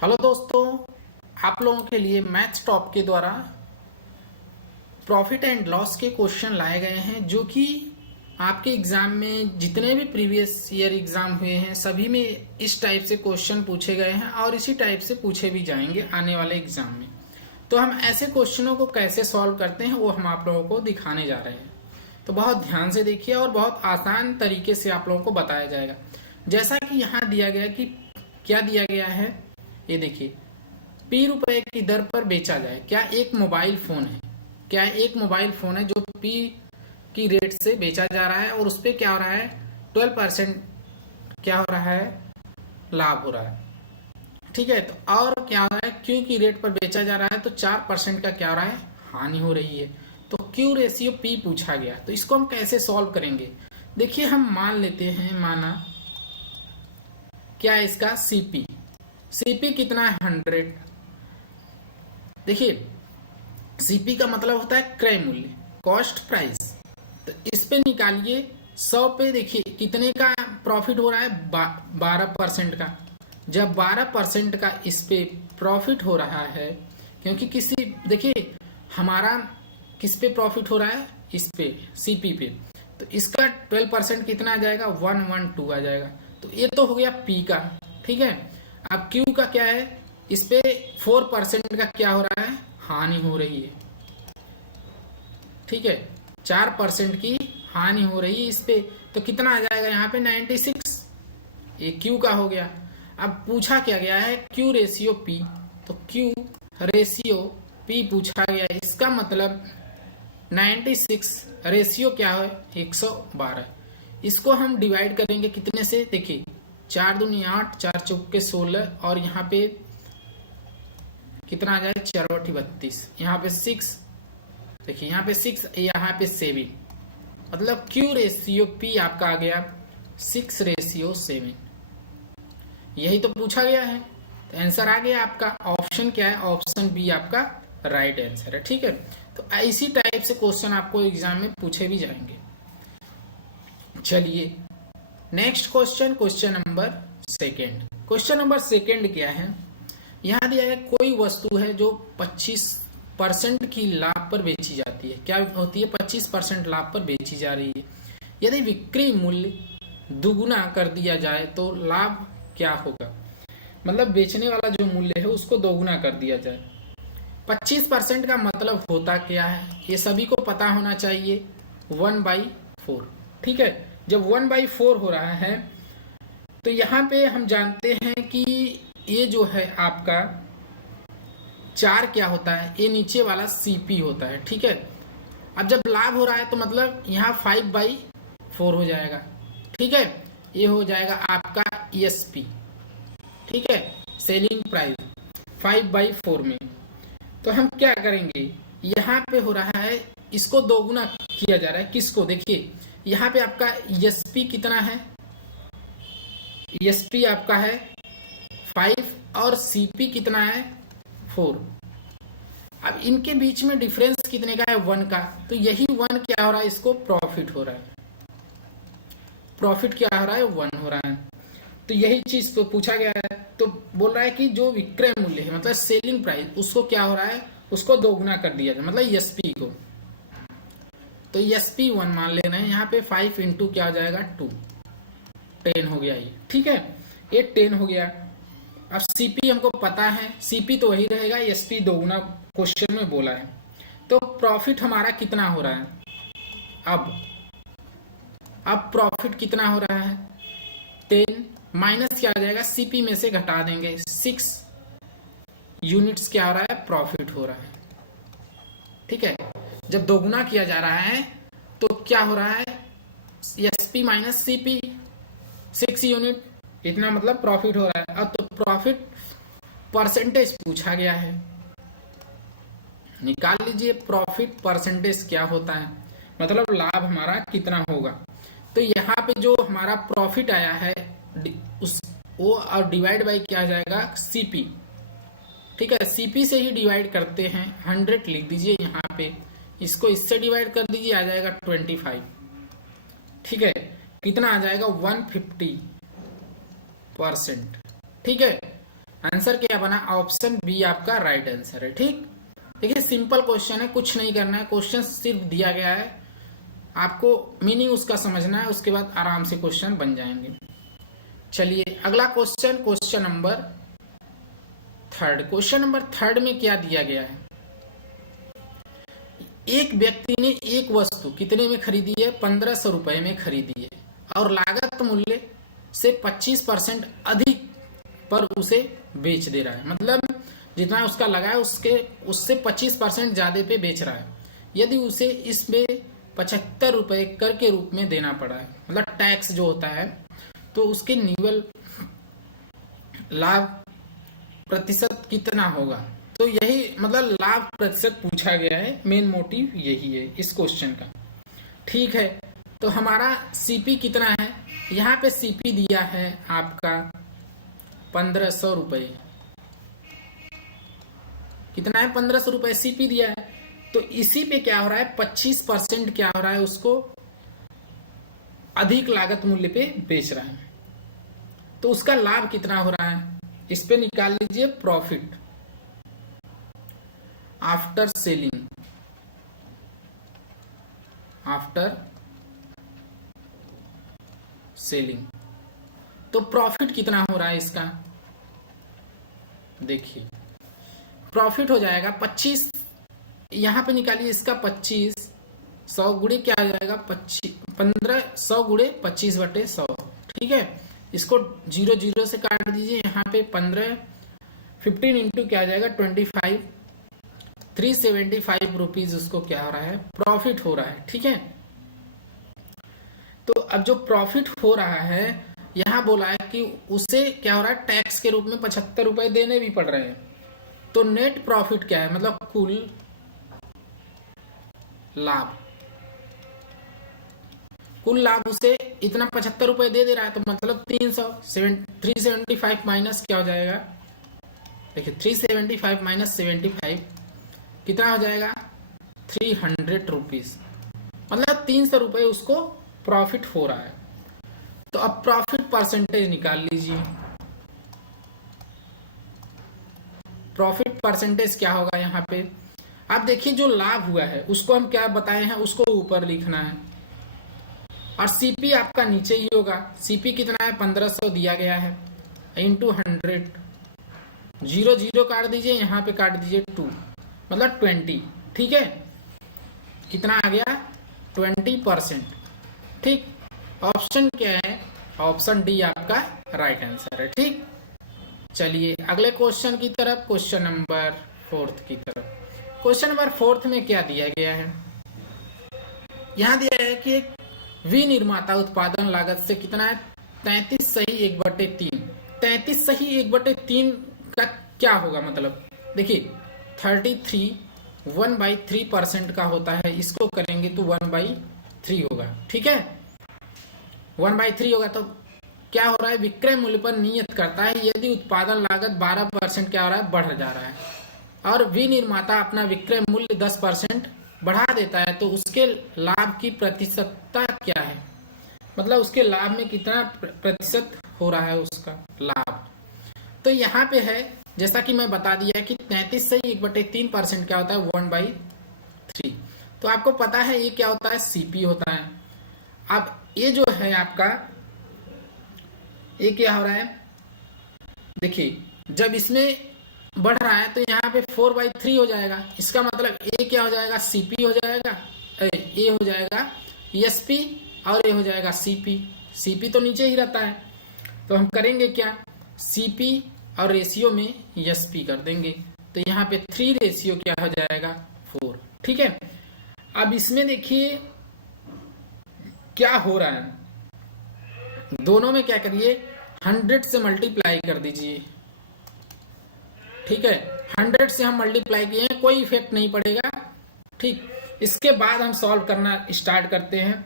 Hello दोस्तों, आप लोगों के लिए मैथ्स टॉप के द्वारा प्रॉफिट एंड लॉस के क्वेश्चन लाए गए हैं जो कि आपके एग्जाम में जितने भी प्रीवियस ईयर एग्जाम हुए हैं सभी में इस टाइप से क्वेश्चन पूछे गए हैं और इसी टाइप से पूछे भी जाएंगे आने वाले एग्जाम में। तो हम ऐसे क्वेश्चनों को कैसे सॉल्व करते हैं वो हम आप लोगों को दिखाने जा रहे हैं। तो बहुत ध्यान से देखिए और बहुत आसान तरीके से आप लोगों को बताया जाएगा। जैसा कि यहाँ दिया गया कि क्या दिया गया है, ये देखिए, P रुपए की दर पर बेचा जाए। क्या एक मोबाइल फोन है, क्या एक मोबाइल फोन है जो P की रेट से बेचा जा रहा है और उस पर क्या हो रहा है, 12% क्या हो रहा है, लाभ हो रहा है। ठीक है, तो और क्या हो रहा है, Q की रेट पर बेचा जा रहा है तो 4% का क्या हो रहा है, हानि हो रही है। तो Q रेशियो P पूछा गया, तो इसको हम कैसे सॉल्व करेंगे। देखिए, हम मान लेते हैं, माना क्या है इसका सीपी कितना है, 100। देखिए, सीपी का मतलब होता है क्रय मूल्य, कॉस्ट प्राइस। तो इस पे निकालिए 100 पे, देखिए कितने का प्रॉफिट हो रहा है, 12% का। जब 12% का इस पे प्रॉफिट हो रहा है, क्योंकि देखिए हमारा किस पे प्रॉफिट हो रहा है, इस पे सीपी पे, तो इसका 12% कितना आ जाएगा, 112 आ जाएगा। तो ये तो हो गया पी का। ठीक है, अब क्यू का क्या है, इस पे 4% का क्या हो रहा है, हानि हो रही है। ठीक है, 4% की हानि हो रही है इस पे, तो कितना आ जाएगा यहाँ पे, 96। ये क्यू का हो गया। अब पूछा क्या गया है, क्यू रेशियो पी, तो क्यू रेशियो पी पूछा गया, इसका मतलब 96 रेशियो क्या है, 112। इसको हम डिवाइड करेंगे कितने से, देखिए 4 दूनी 8, 4 चौके 16, और यहाँ पे कितना आ जाए, 4 बटी 32, यहाँ पे 6, देखिए यहाँ पे 6, यहाँ पे 7, मतलब Q रेशियो P आपका आ गया 6:7। यही तो पूछा गया है, तो आंसर आ गया आपका। ऑप्शन क्या है, ऑप्शन बी आपका राइट आंसर है। ठीक है, तो इसी टाइप से क्वेश्चन आपको एग्जाम में पूछे भी जाएंगे। चलिए next question, question number second. Question number second क्या है, यहाँ दिया है कोई वस्तु है जो 25% की लाभ पर बेची जाती है। क्या होती है, 25% लाभ पर बेची जा रही है। यदि विक्रय मूल्य दुगुना कर दिया जाए तो लाभ क्या होगा, मतलब बेचने वाला जो मूल्य है उसको दोगुना कर दिया जाए। 25% का मतलब होता क्या है, ये सभी को पता होना चाहिए, 1/4। ठीक है, जब 1/4 हो रहा है तो यहाँ पे हम जानते हैं कि ये जो है आपका 4 क्या होता है, ये नीचे वाला सीपी होता है। ठीक है, अब जब लाभ हो रहा है तो मतलब यहाँ 5/4 हो जाएगा। ठीक है, ये हो जाएगा आपका ESP। ठीक है, सेलिंग प्राइस 5/4 में। तो हम क्या करेंगे, यहाँ पे हो रहा है, इसको दोगुना किया जा रहा है, किसको, देखिए यहाँ पे आपका ESP कितना है, ESP आपका है 5 और CP कितना है, 4। अब इनके बीच में डिफरेंस कितने का है, 1 का। तो यही 1 क्या हो रहा है, इसको प्रॉफिट हो रहा है। प्रॉफिट क्या हो रहा है, 1 हो रहा है। तो यही चीज तो पूछा गया है। तो बोल रहा है कि जो विक्रय मूल्य है, मतलब सेलिंग प्राइस, उसको क्या हो रहा है, उसको दोगुना कर दिया जाए, मतलब ESP को। तो ESP 1 मान लेना है। यहाँ पे 5 इंटू क्या हो जाएगा, 2, 10 हो गया ये। ठीक है, ये 10 हो गया। अब CP हमको पता है, CP तो वही रहेगा, ESP दोगुना क्वेश्चन में बोला है। तो प्रॉफिट हमारा कितना हो रहा है, अब प्रॉफिट कितना हो रहा है, 10 माइनस क्या आ जाएगा, CP में से घटा देंगे, 6 यूनिट्स क्या हो रहा है, प्रॉफिट हो रहा है। ठीक है, जब दोगुना किया जा रहा है तो क्या हो रहा है, ESP माइनस CP, 6 यूनिट, इतना मतलब प्रॉफिट हो रहा है। अब तो प्रॉफिट परसेंटेज पूछा गया है, निकाल लीजिए प्रॉफिट परसेंटेज क्या होता है, मतलब लाभ हमारा कितना होगा। तो यहाँ पे जो हमारा प्रॉफिट आया है वो और डिवाइड बाय क्या आ जाएगा, CP। ठीक है, CP से ही डिवाइड करते हैं, 100 लिख दीजिए यहाँ पे, इसको इससे डिवाइड कर दीजिए, आ जाएगा 25। ठीक है, कितना आ जाएगा, 150%। ठीक है, आंसर क्या बना, ऑप्शन बी आपका राइट आंसर है। ठीक, देखिए सिंपल क्वेश्चन है, कुछ नहीं करना है, क्वेश्चन सिर्फ दिया गया है, आपको मीनिंग उसका समझना है, उसके बाद आराम से क्वेश्चन बन जाएंगे। चलिए अगला question, question number third. Question number third में क्या दिया गया है, एक व्यक्ति ने एक वस्तु कितने में खरीदी है, 1500 रुपए में खरीदी है और लागत मूल्य से 25% अधिक पर उसे बेच दे रहा है। मतलब जितना उसका लगा है उससे 25% ज्यादा पे बेच रहा है। यदि उसे इसमें 75 रुपए कर के रूप में देना पड़ा है, मतलब टैक्स जो होता है, तो उसके निवल लाभ प्रतिशत कितना होगा। तो यही मतलब लाभ प्रतिशत पूछा गया है, मेन मोटिव यही है इस क्वेश्चन का। ठीक है, तो हमारा सीपी कितना है, यहाँ पे सीपी दिया है आपका 1500 रुपए। कितना है, 1500 रुपए सीपी दिया है। तो इसी पे क्या हो रहा है, 25% क्या हो रहा है, उसको अधिक लागत मूल्य पे बेच रहा है। तो उसका लाभ कितना हो रहा है, इस पे निकाल लीजिए profit after selling, after selling. तो प्रॉफिट कितना हो रहा है इसका, देखिए प्रॉफिट हो जाएगा 25, यहां पे निकालिए इसका 25, 100 गुणे क्या आ जाएगा, 1500 गुणे 25/100। ठीक है, इसको 0 0 से काट दीजिए, यहाँ पे 15 इंटू क्या आ जाएगा 25, 375 रुपीज उसको क्या हो रहा है, प्रॉफिट हो रहा है। ठीक है, तो अब जो प्रॉफिट हो रहा है, यहां बोला है कि उसे क्या हो रहा है, टैक्स के रूप में 75 रुपए देने भी पड़ रहे हैं। तो नेट प्रॉफिट क्या है, मतलब कुल लाभ, कुल लाभ उसे इतना 75 रुपए दे रहा है, तो मतलब 375 माइनस क्या हो जाएगा, देखिए 375 माइनस 75 कितना हो जाएगा, 300 रुपीज, मतलब 300 रुपए उसको प्रॉफिट हो रहा है। तो अब प्रॉफिट परसेंटेज निकाल लीजिए, प्रॉफिट परसेंटेज क्या होगा यहाँ पे। आप देखिए जो लाभ हुआ है उसको हम क्या बताए हैं, उसको ऊपर लिखना है, और सीपी आपका नीचे ही होगा। सीपी कितना है, 1500 दिया गया है, इंटू 100, 0 0 काट दीजिए, यहाँ पे काट दीजिए 2, मतलब 20। ठीक है, कितना आ गया, 20%। ठीक, ऑप्शन क्या है, ऑप्शन डी आपका राइट आंसर है। ठीक, चलिए अगले क्वेश्चन की तरफ, क्वेश्चन नंबर 4 की तरफ। क्वेश्चन नंबर 4 में क्या दिया गया है, यहां दिया है कि एक विनिर्माता उत्पादन लागत से कितना है, 33 सही 1/3। 33 सही 1/3 का क्या होगा, मतलब देखिए 33 1/3% का होता है, इसको करेंगे तो 1/3 होगा। ठीक है, 1/3 होगा, तो क्या हो रहा है, विक्रय मूल्य पर नियत करता है यदि उत्पादन लागत 12% क्या हो रहा है, बढ़ जा रहा है, और विनिर्माता अपना विक्रय मूल्य 10% बढ़ा देता है, तो उसके लाभ की प्रतिशतता क्या है, मतलब उसके लाभ में कितना प्रतिशत हो रहा है उसका लाभ। तो यहाँ पे है, जैसा कि मैं बता दिया कि 33 से 1/3% क्या होता है, 1/3। तो आपको पता है ये क्या होता है, सीपी होता है। अब ये जो है आपका, ये क्या हो रहा है, देखिए जब इसमें बढ़ रहा है तो यहाँ पे 4/3 हो जाएगा, इसका मतलब ए क्या हो जाएगा, सीपी हो जाएगा, ए हो जाएगा एसपी, और ये हो जाएगा सीपी। सीपी तो नीचे ही रहता है, तो हम करेंगे क्या, सीपी और रेशियो में एसपी कर देंगे, तो यहाँ पे 3 रेशियो क्या हो जाएगा, 4। ठीक है, अब इसमें देखिए क्या हो रहा है, दोनों में क्या करिए, 100 से मल्टीप्लाई कर दीजिए। ठीक है, 100 से हम मल्टीप्लाई किए हैं, कोई इफेक्ट नहीं पड़ेगा। ठीक, इसके बाद हम सॉल्व करना स्टार्ट करते हैं।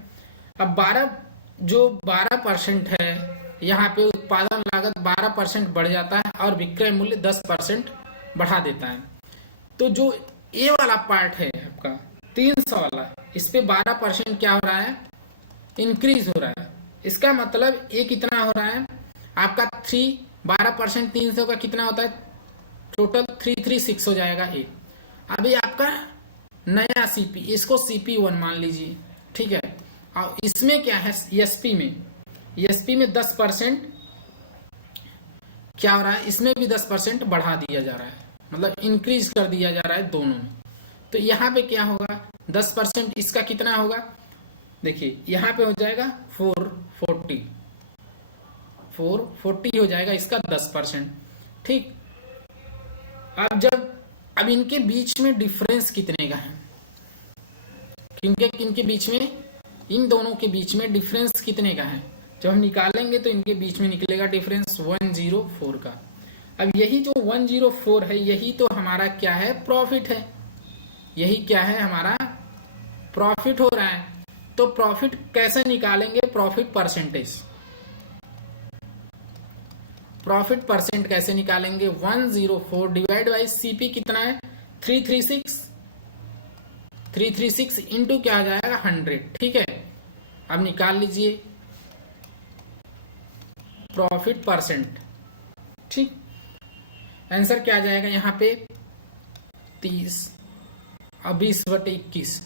अब 12% है, यहाँ पे उत्पादन लागत 12% बढ़ जाता है और विक्रय मूल्य 10% बढ़ा देता है। तो जो ए वाला पार्ट है आपका 300 वाला, इस पे 12% क्या हो रहा है, इंक्रीज हो रहा है। इसका मतलब ये कितना हो रहा है आपका, 12% 300 का कितना होता है, टोटल 336 हो जाएगा ए। अभी आपका नया सीपी, इसको CP1 मान लीजिए, ठीक है। और इसमें क्या है, एसपी में 10% क्या हो रहा है, इसमें भी 10% बढ़ा दिया जा रहा है, मतलब इंक्रीज कर दिया जा रहा है दोनों में। तो यहाँ पे क्या होगा, 10% इसका कितना होगा, देखिए यहाँ पे हो जाएगा 440 हो जाएगा इसका 10%, ठीक। अब इनके बीच में डिफरेंस कितने का है, इनके बीच में, इन दोनों के बीच में डिफरेंस कितने का है, जब हम निकालेंगे तो इनके बीच में निकलेगा डिफरेंस 104 का। अब यही जो 104 है, यही तो हमारा क्या है, प्रॉफिट है, यही क्या है, हमारा प्रॉफिट हो रहा है। तो प्रॉफिट कैसे निकालेंगे, प्रॉफिट परसेंट कैसे निकालेंगे, 104 डिवाइड बाई सीपी कितना है, 336 इंटू क्या आ जाएगा 100, ठीक है। अब निकाल लीजिए प्रॉफिट परसेंट, ठीक। आंसर क्या आ जाएगा यहाँ पे 30 और 20/21,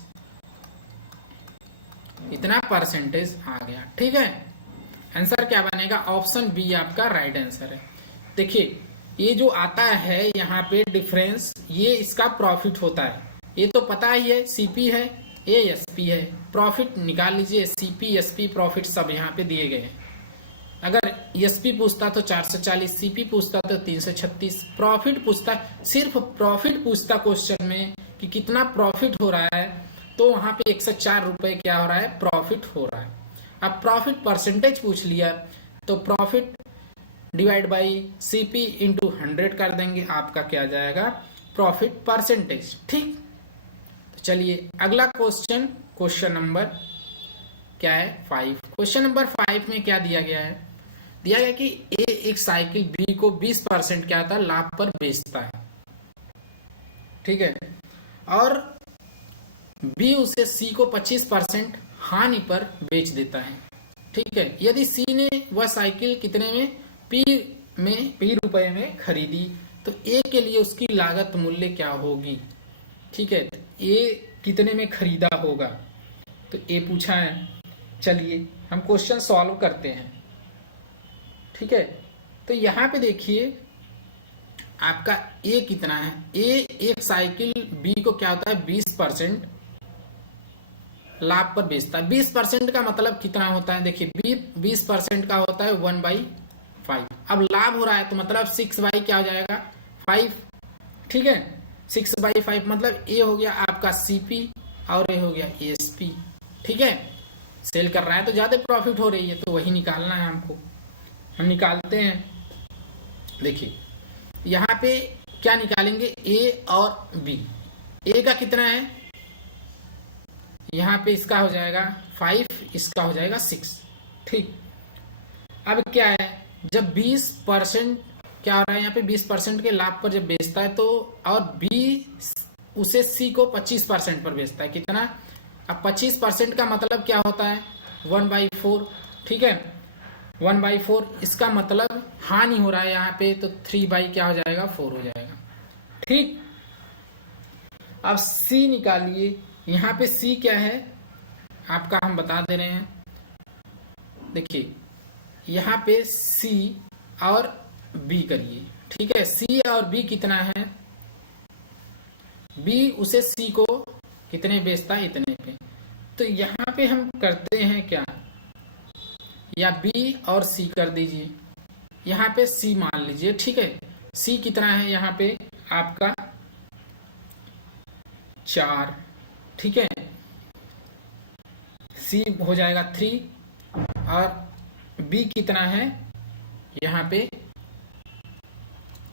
इतना परसेंटेज आ गया, ठीक है। आंसर क्या बनेगा, ऑप्शन बी आपका राइट आंसर है। देखिए ये जो आता है यहाँ पे डिफरेंस, ये इसका प्रॉफिट होता है, ये तो पता ही है, सीपी है, ये एसपी है, प्रॉफिट निकाल लीजिए, सीपी एसपी प्रॉफिट सब यहाँ पे दिए गए हैं। अगर एसपी पूछता तो 440, सीपी पूछता तो 336, प्रॉफिट पूछता, सिर्फ प्रॉफिट पूछता क्वेश्चन में कि कितना प्रॉफिट हो रहा है, तो वहां पे 104 रुपए क्या हो रहा है, प्रॉफिट हो रहा है। अब प्रॉफिट परसेंटेज पूछ लिया तो profit divide by CP into 100 कर देंगे, आपका क्या आ जाएगा, प्रॉफिट परसेंटेज, ठीक। तो चलिए अगला क्वेश्चन नंबर क्या है 5। क्वेश्चन नंबर 5 में क्या दिया गया है, दिया गया कि ए एक साइकिल बी को 20% क्या आता है, लाभ पर बेचता है, ठीक है, और बी उसे सी को 25% हानि पर बेच देता है, ठीक है। यदि सी ने वह साइकिल कितने में, पी रुपए में खरीदी, तो ए के लिए उसकी लागत मूल्य क्या होगी, ठीक है। ए कितने में खरीदा होगा, तो ए पूछा है। चलिए हम क्वेश्चन सॉल्व करते हैं, ठीक है। तो यहाँ पे देखिए आपका ए कितना है, ए एक साइकिल बी को क्या होता है 20% लाभ पर बेचता है। 20% का मतलब कितना होता है, देखिए 20% का होता है 1/5। अब लाभ हो रहा है तो मतलब 6/, क्या हो जाएगा 5, ठीक है। 6/5 मतलब ए हो गया आपका सीपी और ए हो गया एसपी, ठीक है। सेल कर रहा है तो ज्यादा प्रॉफिट हो रही है, तो वही निकालना है हमको, हम निकालते हैं। देखिए यहाँ पे क्या निकालेंगे, ए और बी, ए का कितना है, यहाँ पे इसका हो जाएगा 5, इसका हो जाएगा 6, ठीक। अब क्या है, जब 20% क्या हो रहा है यहाँ पे 20% के लाभ पर जब बेचता है, तो और बी उसे सी को 25% पर बेचता है, कितना, अब 25% का मतलब क्या होता है 1/4, ठीक है। 1/4 इसका मतलब हानि हो रहा है यहाँ पे, तो 3/, क्या हो जाएगा 4 हो जाएगा, ठीक। अब सी निकालिए, यहाँ पे सी क्या है आपका, हम बता दे रहे हैं। देखिए यहाँ पे सी और बी करिए, ठीक है। सी और बी कितना है, बी उसे सी को कितने बेचता है, इतने पे। तो यहाँ पे हम करते हैं क्या, या बी और सी कर दीजिए, यहाँ पे सी मान लीजिए, ठीक है। सी कितना है यहाँ पे आपका 4, ठीक है। सी हो जाएगा 3 और बी कितना है यहाँ पे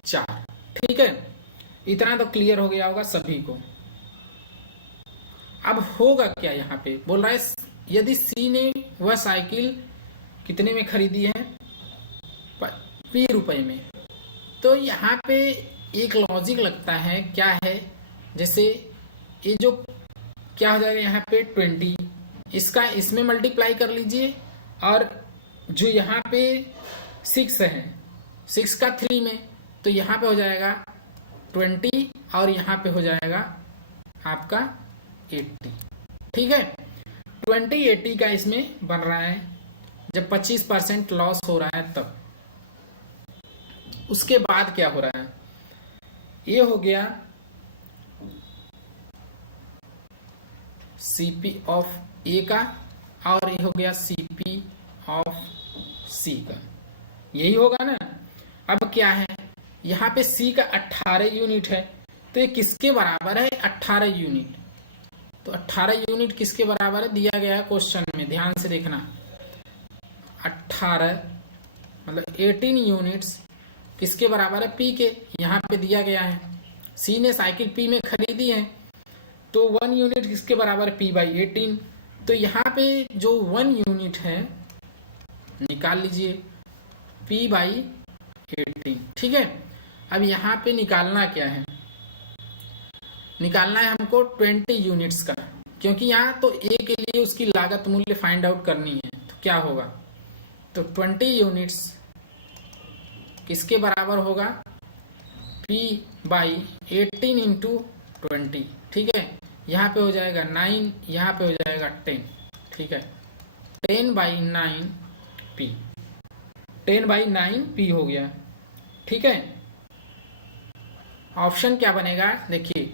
4, ठीक है। इतना तो क्लियर हो गया होगा सभी को। अब होगा क्या, यहाँ पे बोल रहा है यदि सी ने वह साइकिल कितने में खरीदी है, पी रुपए में, तो यहाँ पे एक लॉजिक लगता है, क्या है, जैसे ये जो क्या हो जाएगा यहाँ पे 20, इसका इसमें मल्टीप्लाई कर लीजिए, और जो यहाँ पे 6 है 6 का 3 में, तो यहाँ पे हो जाएगा 20 और यहाँ पे हो जाएगा आपका 80। ठीक है, 20-80 का इसमें बन रहा है जब 25% लॉस हो रहा है तब। उसके बाद क्या हो रहा है, ये हो गया CP ऑफ ए का और ये हो गया CP ऑफ सी का, यही होगा ना। अब क्या है, यहाँ पे C का 18 यूनिट है, तो ये किसके बराबर है, 18 यूनिट। तो 18 यूनिट किसके बराबर है, दिया गया है क्वेश्चन में, ध्यान से देखना। 18 मतलब 18 यूनिट्स किसके बराबर है, P के, यहाँ पे दिया गया है। C ने साइकिल P में खरीदी है, तो 1 यूनिट किसके बराबर है, P/18। तो यहाँ पे जो 1 यूनिट है निकाल लीजिए, P/18। ठीक है, अब यहाँ पे निकालना क्या है, निकालना है हमको 20 यूनिट्स का, क्योंकि यहाँ तो ए के लिए उसकी लागत मूल्य फाइंड आउट करनी है। तो क्या होगा, तो 20 यूनिट्स किसके बराबर होगा, P/18 इंटू 20। ठीक है, यहाँ पे हो जाएगा 9, यहाँ पे हो जाएगा 10। ठीक है, 10/9 P, 10/9 P हो गया। ठीक है, ऑप्शन क्या बनेगा, देखिए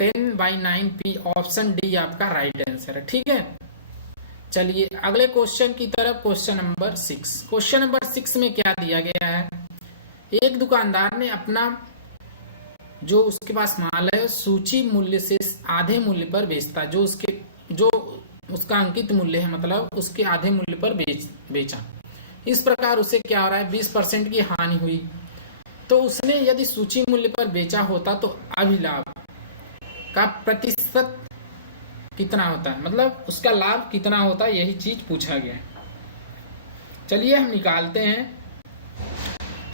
10/9 P, ऑप्शन डी आपका राइट आंसर है। ठीक है, चलिए अगले क्वेश्चन की तरफ, क्वेश्चन नंबर 6। क्वेश्चन नंबर 6 में क्या दिया गया है, एक दुकानदार ने अपना जो उसके पास माल है सूची मूल्य से आधे मूल्य पर बेचता, जो उसका अंकित मूल्य है, मतलब उसके आधे मूल्य पर बेचा। इस प्रकार उसे क्या हो रहा है, 20% की हानि हुई। तो उसने यदि सूची मूल्य पर बेचा होता तो अभिलाभ का प्रतिशत कितना होता है, मतलब उसका लाभ कितना होता है, यही चीज पूछा गया है। चलिए हम निकालते हैं,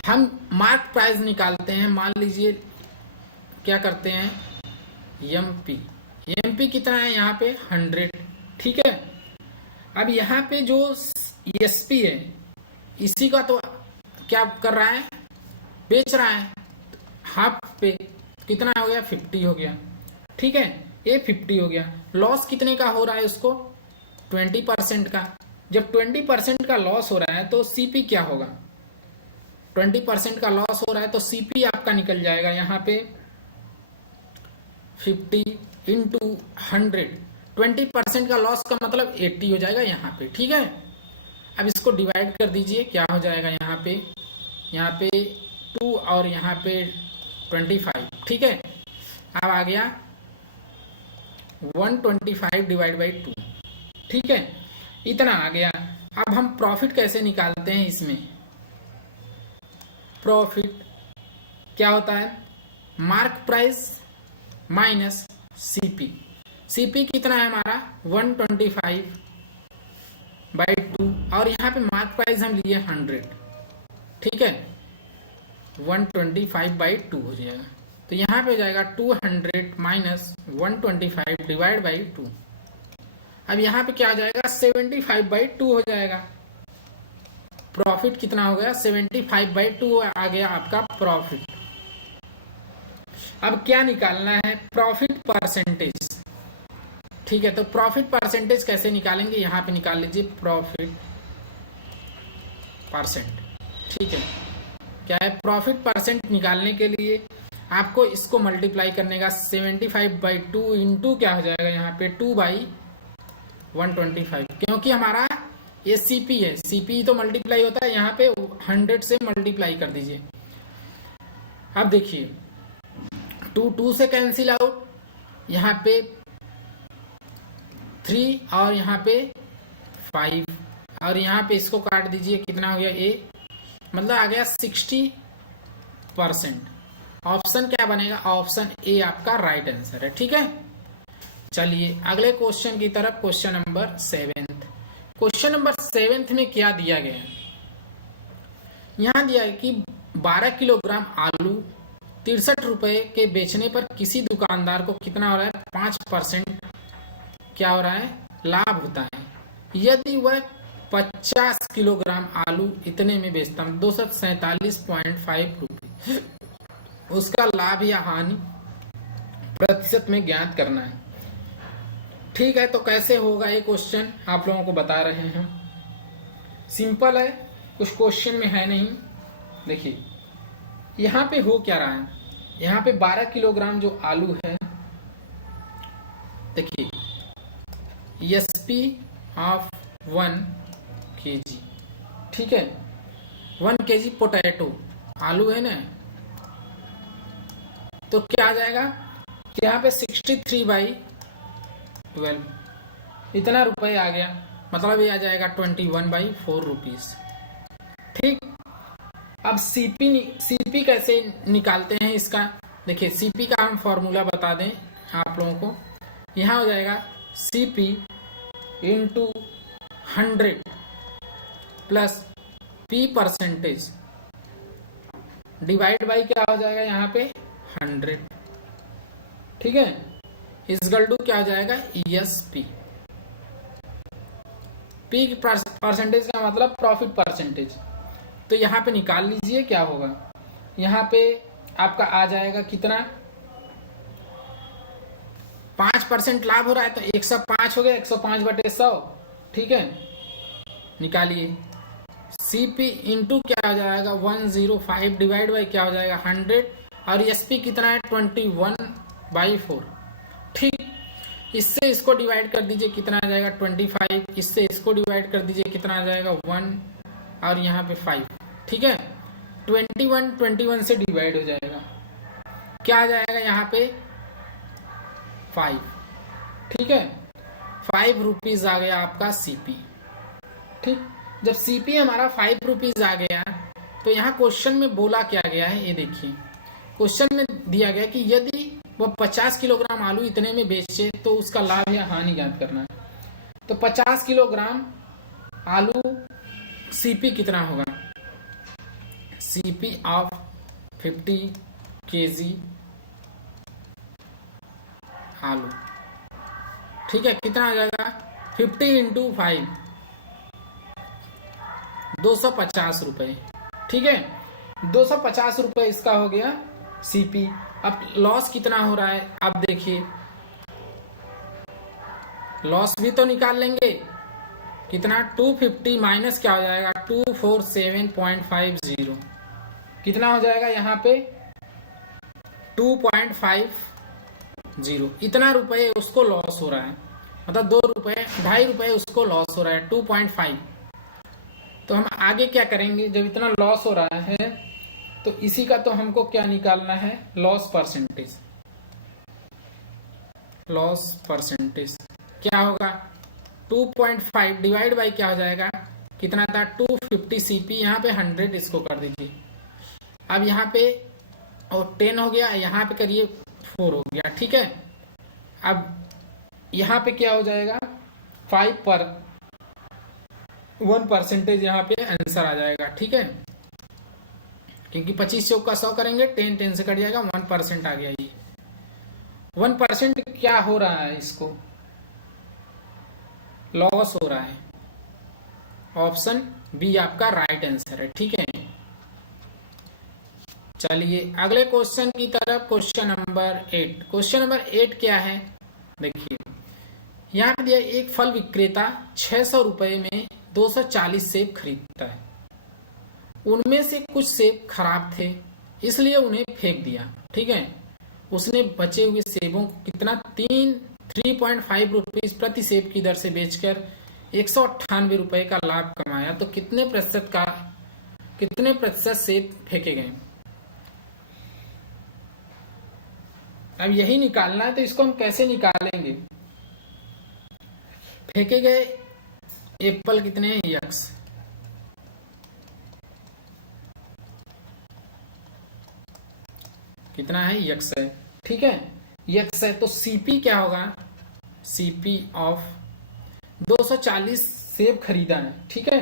हम मार्क प्राइस निकालते हैं। मान लीजिए क्या करते हैं, एमपी कितना है, यहाँ पे 100। ठीक है, अब यहाँ पे जो एसपी है इसी का तो क्या कर रहा है, बेच रहा है हाफ पे, कितना हो गया, 50 हो गया। ठीक है, ये 50 हो गया। लॉस कितने का हो रहा है उसको, 20% का। जब 20% का लॉस हो रहा है तो सीपी क्या होगा, 20% का लॉस हो रहा है तो सीपी आपका निकल जाएगा यहाँ पे 50 इंटू 100। 20% का लॉस का मतलब 80 हो जाएगा यहाँ पे। ठीक है, अब इसको डिवाइड कर दीजिए, क्या हो जाएगा यहाँ पे 2 और यहाँ पे 25। ठीक है, अब आ गया 125 डिवाइड बाई 2। ठीक है, इतना आ गया। अब हम प्रॉफिट कैसे निकालते हैं, इसमें प्रॉफिट क्या होता है, mark price minus CP. CP कितना है हमारा 125 बाई 2 और यहाँ पे मार्क प्राइस हम लिए 100। ठीक है, 125 बाई 2 हो जाएगा, तो यहाँ पे हो जाएगा 200 माइनस 125 डिवाइड बाई 2। अब यहाँ पे क्या आ जाएगा 75 बाई 2 हो जाएगा। प्रॉफिट कितना हो गया 75 बाई 2 आ गया आपका प्रॉफिट। अब क्या निकालना है, प्रॉफिट परसेंटेज। ठीक है, तो प्रॉफिट परसेंटेज कैसे निकालेंगे, यहाँ पे निकाल लीजिए प्रॉफिट परसेंट। ठीक है, क्या है, प्रॉफिट परसेंट निकालने के लिए आपको इसको मल्टीप्लाई करने का 75 बाई 2 इंटू क्या हो जाएगा यहाँ पे 2 बाई 125, क्योंकि हमारा ये सीपी है, सीपी तो मल्टीप्लाई होता है, यहाँ पे 100 से मल्टीप्लाई कर दीजिए। अब देखिए 2 से कैंसिल आउट, यहाँ पे 3 और यहाँ पे 5 और यहाँ पे इसको काट दीजिए, कितना हो गया ए, मतलब आ गया 60%। ऑप्शन क्या बनेगा, ऑप्शन ए आपका राइट आंसर है। ठीक है, चलिए अगले क्वेश्चन की तरफ, क्वेश्चन नंबर 7। क्वेश्चन नंबर 7 में क्या दिया गया है, यहाँ दिया है कि 12 किलोग्राम आलू 63 रुपए के बेचने पर किसी दुकानदार को कितना हो रहा है, 5% क्या हो रहा है, लाभ होता है। यदि वह 50 किलोग्राम आलू इतने में बेचता हूँ, 247.5 रुपये। उसका लाभ या हानि प्रतिशत में ज्ञात करना है। ठीक है, तो कैसे होगा ये क्वेश्चन आप लोगों को बता रहे हैं। सिंपल है, कुछ क्वेश्चन में है नहीं। देखिए यहाँ पे हो क्या रहा है, यहाँ पे 12 किलोग्राम जो आलू है, देखिए एसपी ऑफ 1 kg, ठीक है, 1 kg पोटैटो आलू है ना, तो क्या आ जाएगा कि यहाँ पे 63/12 इतना रुपए आ गया, मतलब ये आ जाएगा 21/4 रुपीज। ठीक, अब सीपी कैसे निकालते हैं इसका, देखिए सीपी का हम फॉर्मूला बता दें आप लोगों को। यहाँ हो जाएगा CP into 100 plus P percentage divide by क्या हो जाएगा यहाँ पे 100, ठीक है। इस गल्डू क्या हो जाएगा ESP, पी परसेंटेज का मतलब प्रॉफिट परसेंटेज। तो यहाँ पे निकाल लीजिए क्या होगा, यहाँ पे आपका आ जाएगा कितना, 5% लाभ हो रहा है तो 105 हो गया, 105/100, ठीक है। निकालिए सीपी इंटू क्या हो जाएगा 105 डिवाइड बाई क्या हो जाएगा 100, और एसपी कितना है 21/4, ठीक। इससे इसको डिवाइड कर दीजिए कितना आ जाएगा 25, इससे इसको डिवाइड कर दीजिए कितना आ जाएगा 1, और यहाँ पे 5, ठीक है। 21 से डिवाइड हो जाएगा, क्या आ जाएगा यहाँ पे 5, ठीक है। 5 रुपीज आ गया आपका सीपी, ठीक। जब सीपी हमारा 5 रुपीज आ गया तो यहाँ क्वेश्चन में बोला क्या गया है, ये देखिए क्वेश्चन में दिया गया कि यदि वह 50 किलोग्राम आलू इतने में बेचे तो उसका लाभ या हानि ज्ञात करना है। तो 50 किलोग्राम आलू सीपी कितना होगा, सीपी ऑफ 50 kg आलू, ठीक है, कितना आ जाएगा 50 इंटू 5 250 रुपए, ठीक है। 250 रुपए इसका हो गया सीपी। अब लॉस कितना हो रहा है आप देखिए, लॉस भी तो निकाल लेंगे, कितना 250 माइनस क्या हो जाएगा 247.50, कितना हो जाएगा यहाँ पे 2.50, इतना रुपए उसको लॉस हो रहा है, मतलब 2.5 रुपए उसको लॉस हो रहा है 2.5। तो हम आगे क्या करेंगे, जब इतना लॉस हो रहा है तो इसी का तो हमको क्या निकालना है, लॉस परसेंटेज। लॉस परसेंटेज क्या होगा 2.5 डिवाइड बाई क्या हो जाएगा, कितना था 250 सीपी, यहाँ पे 100 इसको कर दीजिए। अब यहाँ पे और 10 हो गया, यहाँ पे करिए 4 हो गया, ठीक है। अब यहाँ पे क्या हो जाएगा 5 पर 1% यहाँ पे आंसर आ जाएगा, ठीक है, क्योंकि 25 चौक का 100 करेंगे, 10 से कट जाएगा, 1% आ गया। ये 1% क्या हो रहा है, इसको लॉस हो रहा है। ऑप्शन बी आपका राइट आंसर है, ठीक है। चलिए अगले क्वेश्चन की तरफ, क्वेश्चन नंबर 8। क्वेश्चन नंबर 8 क्या है, देखिए यहाँ पे दिया, एक फल विक्रेता 600 रुपए में 240 सेब खरीदता है, उनमें से कुछ सेब खराब थे इसलिए उन्हें फेंक दिया, ठीक है। उसने बचे हुए सेबों को कितना 3.5 रुपीज प्रति सेब की दर से बेचकर 198 रुपए का लाभ कमाया, तो कितने प्रतिशत सेब फेंके गए। अब यही निकालना है, तो इसको हम कैसे निकालेंगे। फेंके गए एप्पल कितने हैं, यक्स, कितना है यक्स है, ठीक है, यक्स है। तो सीपी क्या होगा, सीपी ऑफ 240 सेब खरीदा है, ठीक है।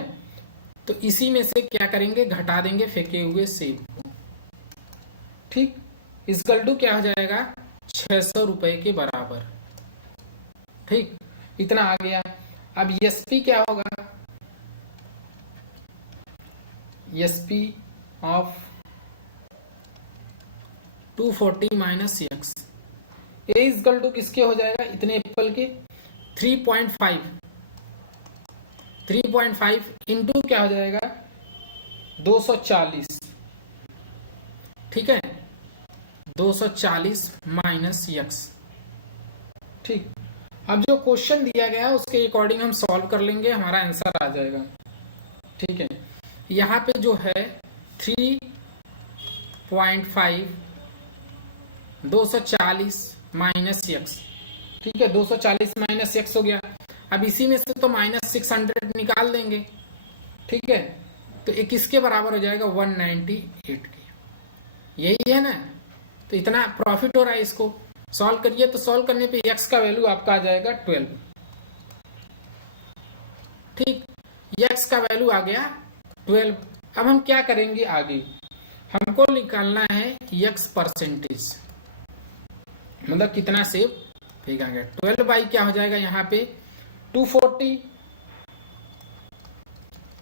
तो इसी में से क्या करेंगे, घटा देंगे फेंके हुए सेब को, ठीक। इस गल्डू क्या हो जाएगा 600 रुपए के बराबर, ठीक, इतना आ गया। अब एसपी क्या होगा, SP of 240 minus x, a equal to किसके हो जाएगा, इतने एप्पल के 3.5 इंटू क्या हो जाएगा 240, ठीक है, 240 माइनस x। ठीक, अब जो क्वेश्चन दिया गया है उसके अकॉर्डिंग हम सॉल्व कर लेंगे, हमारा आंसर आ जाएगा। ठीक है, यहाँ पे जो है 3.5 240 माइनस x, ठीक है, 240 माइनस x हो गया। अब इसी में से तो माइनस 600 निकाल देंगे, ठीक है, तो ये किसके बराबर हो जाएगा 198 के, यही है ना। तो इतना प्रॉफिट हो रहा है, इसको सॉल्व करिए, तो सॉल्व करने पे x का वैल्यू आपका आ जाएगा 12। ठीक, x का वैल्यू आ गया 12। अब हम क्या करेंगे आगे, हमको निकालना है x परसेंटेज, मतलब कितना सेव फेंका गया। 12 बाई क्या हो जाएगा यहाँ पे 240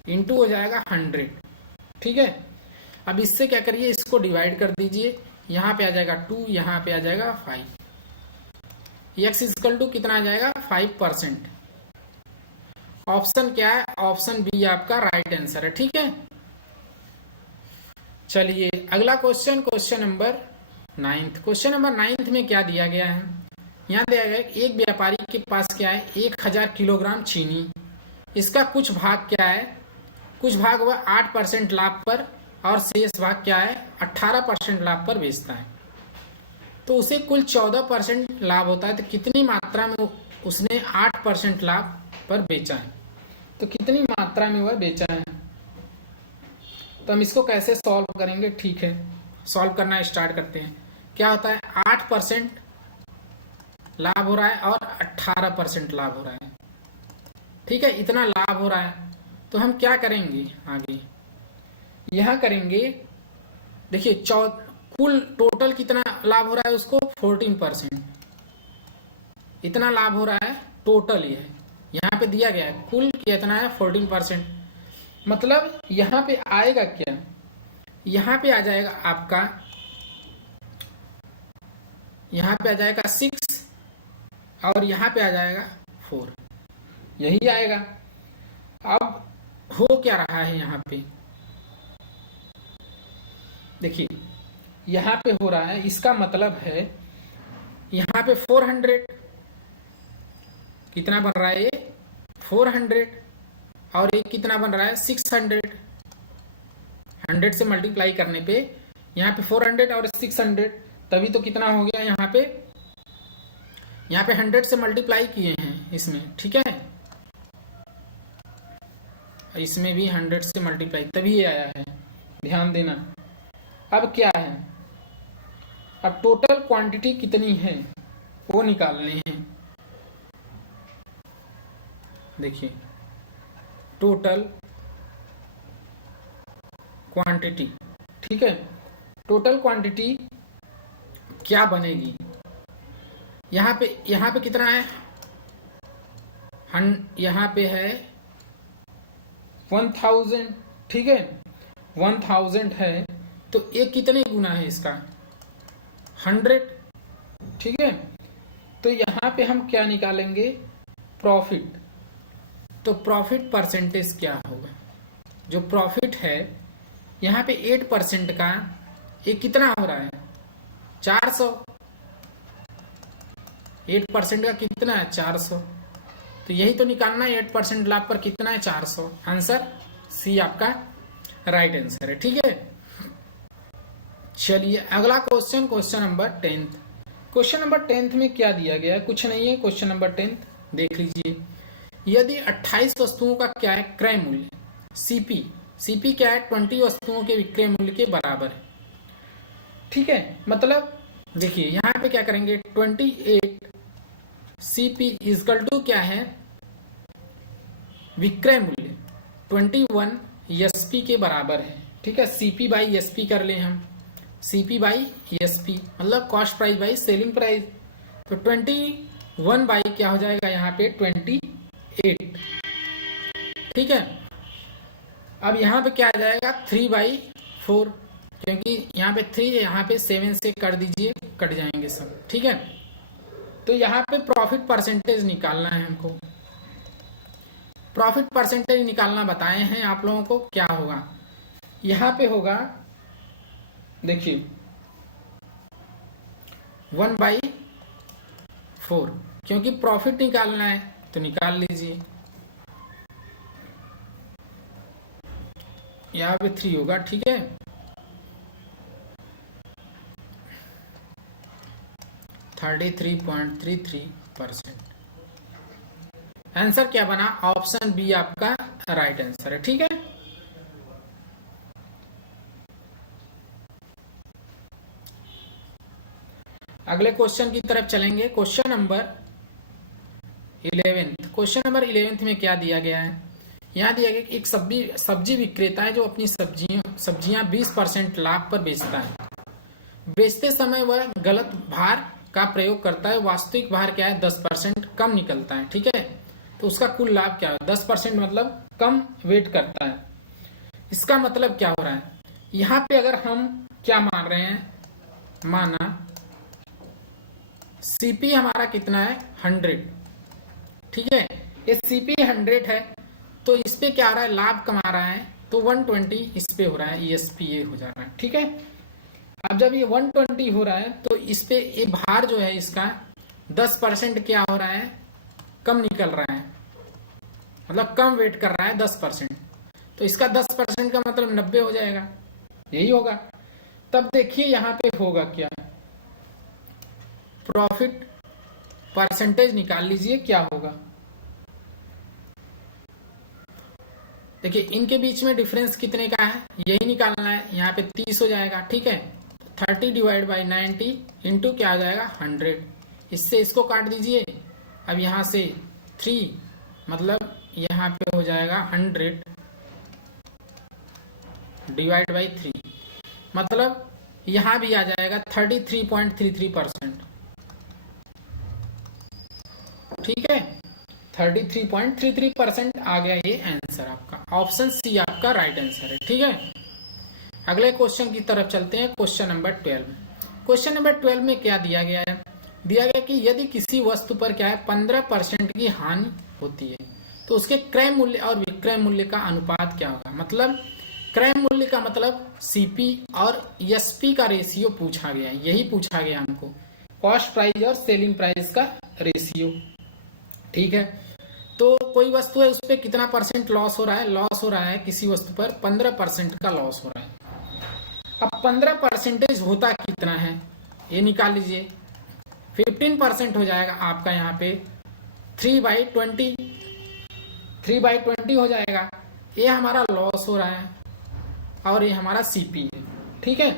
इंटू हो जाएगा 100, ठीक है। अब इससे क्या करिए, इसको डिवाइड कर दीजिए, यहाँ पे आ जाएगा 2, यहाँ पे आ जाएगा 5, x इक्वल टू कितना आ जाएगा 5%। ऑप्शन क्या है, ऑप्शन बी आपका राइट आंसर है, ठीक है। चलिए अगला question, question number 9। Question number 9 में क्या दिया गया है, यहाँ दिया गया है एक व्यापारी के पास क्या है 1000 किलोग्राम चीनी, इसका कुछ भाग क्या है, कुछ भाग वह 8% लाभ पर और शेष भाग क्या है 18% लाभ पर बेचता है। तो उसे कुल 14% लाभ होता है, तो कितनी मात्रा में उसने 8% लाभ पर बेचा है, तो कितनी मात्रा में वह बेचा है। तो हम इसको कैसे सॉल्व करेंगे, ठीक है, सॉल्व करना स्टार्ट करते हैं। क्या होता है 8% लाभ हो रहा है और 18% लाभ हो रहा है, ठीक है, इतना लाभ हो रहा है। तो हम क्या करेंगे आगे, यहां करेंगे, देखिए कुल टोटल कितना लाभ हो रहा है उसको 14%, इतना लाभ हो रहा है टोटल, ये है यहाँ पे दिया गया है, कुल कितना है 14%। मतलब यहाँ पे आएगा क्या, यहाँ पे आ जाएगा आपका, यहाँ पे आ जाएगा 6 और यहाँ पे आ जाएगा 4, यही आएगा। अब हो क्या रहा है यहाँ पे, देखिए यहाँ पे हो रहा है, इसका मतलब है यहाँ पे 400, कितना बन रहा है ये 400, और ये कितना बन रहा है 600, 100 से मल्टीप्लाई करने पे यहाँ पे 400 और 600, तभी तो कितना हो गया यहाँ पे 100 से मल्टीप्लाई किए हैं इसमें, ठीक है, इसमें भी 100 से मल्टीप्लाई, तभी ये आया है, ध्यान देना। अब क्या है, अब टोटल क्वांटिटी कितनी है वो निकालने हैं। देखिए टोटल क्वांटिटी, ठीक है, टोटल क्वांटिटी क्या बनेगी, यहाँ पे कितना है, यहाँ पे है 1000, ठीक है, 1000 है, तो ये कितने गुना है इसका 100, ठीक है। तो यहाँ पे हम क्या निकालेंगे प्रॉफिट, तो प्रॉफिट परसेंटेज क्या होगा, जो प्रॉफिट है यहाँ पे 8% का, ये कितना हो रहा है 400, 8% का कितना है 400, तो यही तो निकालना है, 8% लाभ पर कितना है 400, आंसर सी आपका राइट आंसर है, ठीक है। चलिए अगला question, question number 10। Question number 10 में क्या दिया गया है, कुछ नहीं है, क्वेश्चन नंबर 10 देख लीजिए। यदि 28 वस्तुओं का क्या है क्रय मूल्य, सीपी क्या है 20 वस्तुओं के विक्रय मूल्य के बराबर है, ठीक है। मतलब देखिए यहाँ पे क्या करेंगे 28 सीपी इजकल टू क्या है विक्रय मूल्य 21 एसपी के बराबर है, ठीक है। सीपी बाई एसपी कर ले हम, सीपी बाई एसपी मतलब cost price by selling price, तो 21 बाई क्या हो जाएगा यहाँ पे 28, ठीक है। अब यहाँ पे क्या आ जाएगा 3/4, क्योंकि यहाँ पे 3 यहाँ पे 7 से कर दीजिए, कट जाएंगे सब, ठीक है। तो यहाँ पे प्रॉफिट परसेंटेज निकालना है हमको। प्रॉफिट परसेंटेज निकालना बताए हैं आप लोगों को, क्या होगा यहाँ पे होगा, देखिए 1/4, क्योंकि प्रॉफिट निकालना है तो निकाल लीजिए। यहाँ पे 3 होगा, ठीक है। 33.33%। आंसर क्या बना? ऑप्शन बी आपका राइट आंसर है, ठीक है। अगले क्वेश्चन की तरफ चलेंगे। Question number 11। क्वेश्चन नंबर 11 में क्या दिया गया है? यहाँ दिया गया कि एक सब्जी विक्रेता है जो अपनी सब्जियां 20% लाभ पर बेचता है। बेचते समय वह गलत भार का प्रयोग करता है। वास्तविक भार क्या है? 10% कम निकलता है, ठीक है। तो उसका कुल लाभ क्या है? 10% मतलब कम वेट करता है। इसका मतलब क्या हो रहा है? यहाँ पे अगर हम क्या मान रहे हैं, माना सीपी हमारा कितना है? 100, ठीक है। ये सीपी 100 है, तो इस पे क्या आ रहा है? लाभ कमा रहा है, तो 120 इस पे हो रहा है, ESPA हो जा रहा है, ठीक है। अब जब ये 120 हो रहा है तो इस पे ये भार जो है इसका 10% क्या हो रहा है? कम निकल रहा है, मतलब कम वेट कर रहा है 10%। तो इसका 10% का मतलब 90 हो जाएगा, यही होगा। तब देखिए यहाँ पे होगा क्या, प्रॉफिट परसेंटेज निकाल लीजिए, क्या होगा। देखिए इनके बीच में डिफरेंस कितने का है, यही निकालना है। यहाँ पे 30 हो जाएगा, ठीक है। 30/90 इंटू क्या आ जाएगा? 100। इससे इसको काट दीजिए। अब यहाँ से 3 मतलब यहाँ पे हो जाएगा 100/3, मतलब यहाँ भी आ जाएगा 33.33%, ठीक है। 33.33% आ गया ये आंसर आपका। ऑप्शन सी आपका राइट आंसर है, ठीक है। अगले क्वेश्चन की तरफ चलते हैं। Question number 12। क्वेश्चन नंबर 12 में क्या दिया गया है? दिया गया कि यदि किसी वस्तु पर क्या है 15% की हानि होती है तो उसके क्रय मूल्य और विक्रय मूल्य का अनुपात क्या होगा। मतलब क्रय मूल्य का मतलब सीपी और एसपी का रेशियो पूछा गया, यही पूछा गया हमको, कॉस्ट प्राइस और सेलिंग प्राइस का रेशियो, ठीक है। तो कोई वस्तु है, उस पर कितना परसेंट लॉस हो रहा है? लॉस हो रहा है किसी वस्तु पर 15% का लॉस हो रहा है। अब 15% होता कितना है ये निकाल लीजिए। 15% हो जाएगा आपका यहाँ पे 3/20, 3/20 हो जाएगा। ये हमारा लॉस हो रहा है और ये हमारा सीपी है, ठीक है।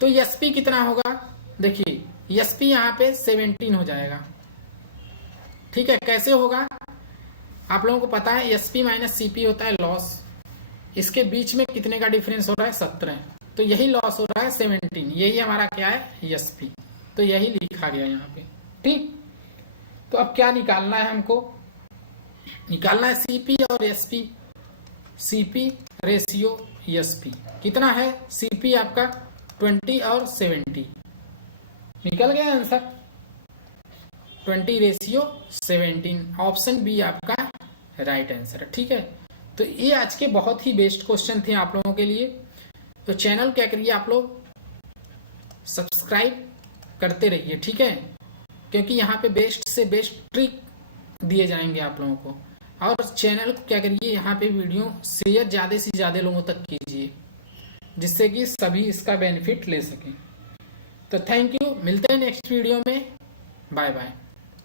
तो एसपी कितना होगा? देखिए एसपी यहाँ पे 17 हो जाएगा, ठीक है। कैसे होगा आप लोगों को पता है, एसपी माइनस सीपी होता है लॉस। इसके बीच में कितने का डिफरेंस हो रहा है? 17, तो यही लॉस हो रहा है 17, यही हमारा क्या है? एसपी। तो यही लिखा गया यहाँ पे, ठीक। तो अब क्या निकालना है हमको? निकालना है सीपी और एसपी। सीपी रेशियो एसपी कितना है? सीपी आपका 20 और 70, निकल गया आंसर 20/17। ऑप्शन बी आपका राइट आंसर है, ठीक है। तो ये आज के बहुत ही बेस्ट क्वेश्चन थे आप लोगों के लिए। तो चैनल क्या करिए, आप लोग सब्सक्राइब करते रहिए, ठीक है, क्योंकि यहाँ पे बेस्ट से बेस्ट ट्रिक दिए जाएंगे आप लोगों को। और चैनल को क्या करिए, यहाँ पे वीडियो शेयर ज़्यादा से ज़्यादा लोगों तक कीजिए, जिससे कि सभी इसका बेनिफिट ले सकें। तो थैंक यू, मिलते हैं नेक्स्ट वीडियो में, बाय बाय।